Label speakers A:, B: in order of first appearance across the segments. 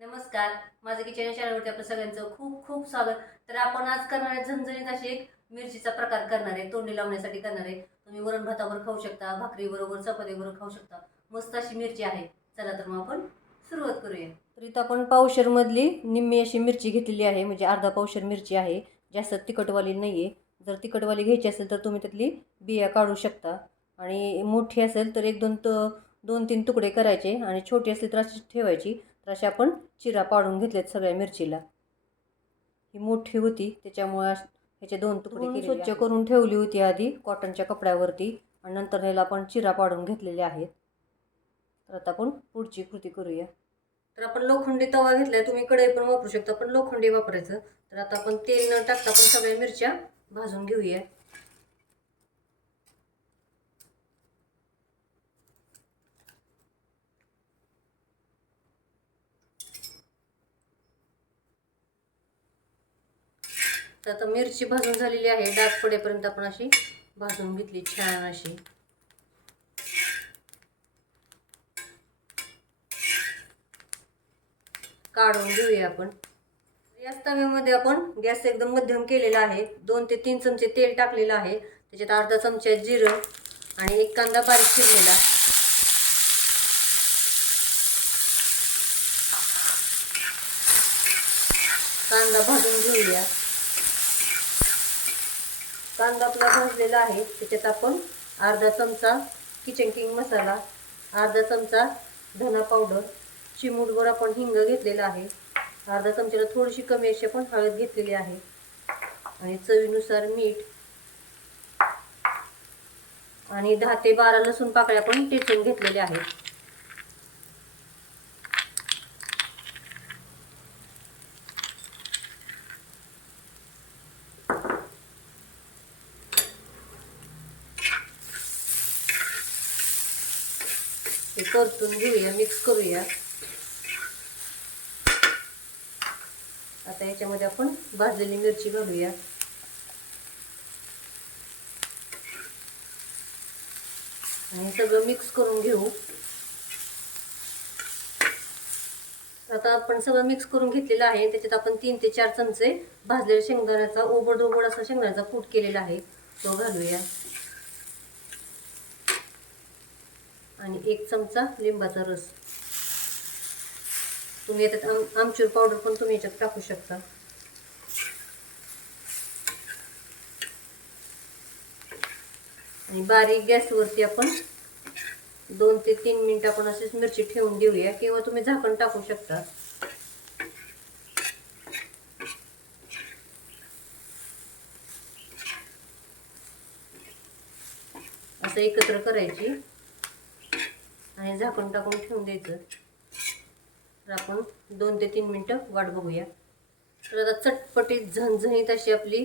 A: नमस्कार. माझं किचन चॅनलवरती आपलं सगळ्यांचं खूप खूप स्वागत. तर आपण आज करणार आहे झणझणीत अशी एक मिरचीचा प्रकार करणार आहे. तोंडी लावण्यासाठी करणार आहे. तुम्ही वरण भातावर खाऊ शकता भाकरीबरोबर चपातीबरोबर खाऊ शकता. मस्त अशी मिरची आहे. चला तर मग आपण सुरुवात करूया. तर इथं आपण पावशरमधली निम्मी अशी मिरची घेतलेली आहे. म्हणजे अर्धा पावशेर मिरची आहे. जास्त तिखटवाली नाही आहे जर तिखटवाली घ्यायची असेल तर तुम्ही त्यातली बिया काढू शकता. आणि मोठी असेल तर एक दोन त दोन तीन तुकडे करायचे आणि छोटी असली तर अशी ठेवायची. तर अशी आपण चिरा पाडून घेतलेत सगळ्या मिरचीला. ही मोठी होती त्याच्यामुळे ह्याचे दोन तुकडे स्वच्छ करून ठेवली होती आधी कॉटनच्या कपड्यावरती आणि नंतर ह्याला आपण चिरा पाडून घेतलेले आहेत. तर आता आपण पुढची कृती करूया. तर आपण लोखंडी तवा घेतलाय तुम्ही कढई पण वापरू शकता पण लोखंडी वापरायचं. तर आता आपण तेल न टाकता आपण सगळ्या मिरच्या भाजून घेऊया. तर आता मिरची भाजून झालेली आहे. डाग पडेपर्यंत आपण अशी भाजून घेतली. छान अशी. काढून घेऊया आपण. या तव्यामध्ये आपण गॅस एकदम मध्यम केलेला आहे. दोन ते तीन चमचे तेल टाकलेलं आहे. त्याच्यात अर्धा चमचा जिरं आणि एक कांदा बारीक चिरलेला. कांदा भाजून घेऊया. कांदा आपला भाजलेला आहे. त्याच्यात आपण अर्धा चमचा किचन किंग मसाला अर्धा चमचा धना पावडर चिमूटभर आपण हिंग घेतलेला आहे. अर्धा चमच्याला थोडीशी कमी अशी आपण हळद घेतलेली आहे. आणि चवीनुसार मीठ आणि दहा ते बारा लसूण पाकळ्या आपण टेचून घेतलेल्या आहेत. ते परतून घेऊया मिक्स करूया. आता याच्यामध्ये आपण भाजलेली मिरची घालूया. आणि सगळं मिक्स करून घेऊ. आता आपण सगळं मिक्स करून घेतलेलं आहे. त्याच्यात आपण तीन ते चार चमचे भाजलेल्या शेंगदाण्याचा ओबड असा शेंगदाण्याचा कूट केलेला आहे. तो घालूया. आणि एक चमचा लिंबाचा रस. तुम्ही याच्यात आम आमचूर पावडर पण तुम्ही याच्यात टाकू शकता. आणि बारीक गॅसवरती आपण दोन ते तीन मिनिट आपण अशीच मिरची ठेवून देऊया किंवा तुम्ही झाकण टाकू शकता. असं एकत्र करायची. आणि झाकून टाकून ठेवून द्यायचं. तर आपण दोन ते तीन मिनटं वाट बघूया. तर आता चटपटीत झणझणीत अशी आपली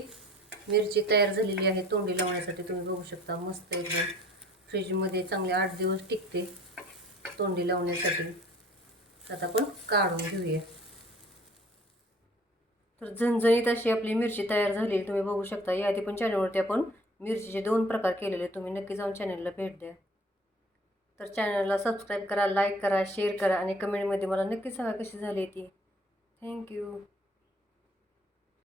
A: मिरची तयार झालेली आहे. तोंडी लावण्यासाठी तुम्ही बघू शकता मस्त एकदम. फ्रीजमध्ये चांगले आठ दिवस टिकते तोंडी लावण्यासाठी. आता आपण काढून घेऊया. तर झणझणीत अशी आपली मिरची तयार झाली. तुम्ही बघू शकता या आधी पण चॅनलवरती आपण मिरचीचे दोन प्रकार केलेले तुम्ही नक्की जाऊन चॅनलला भेट द्या. तर चॅनलला सबस्क्राईब करा लाईक करा शेअर करा आणि कमेंटमध्ये मला नक्की सांगा कशी झाली ती. थँक्यू.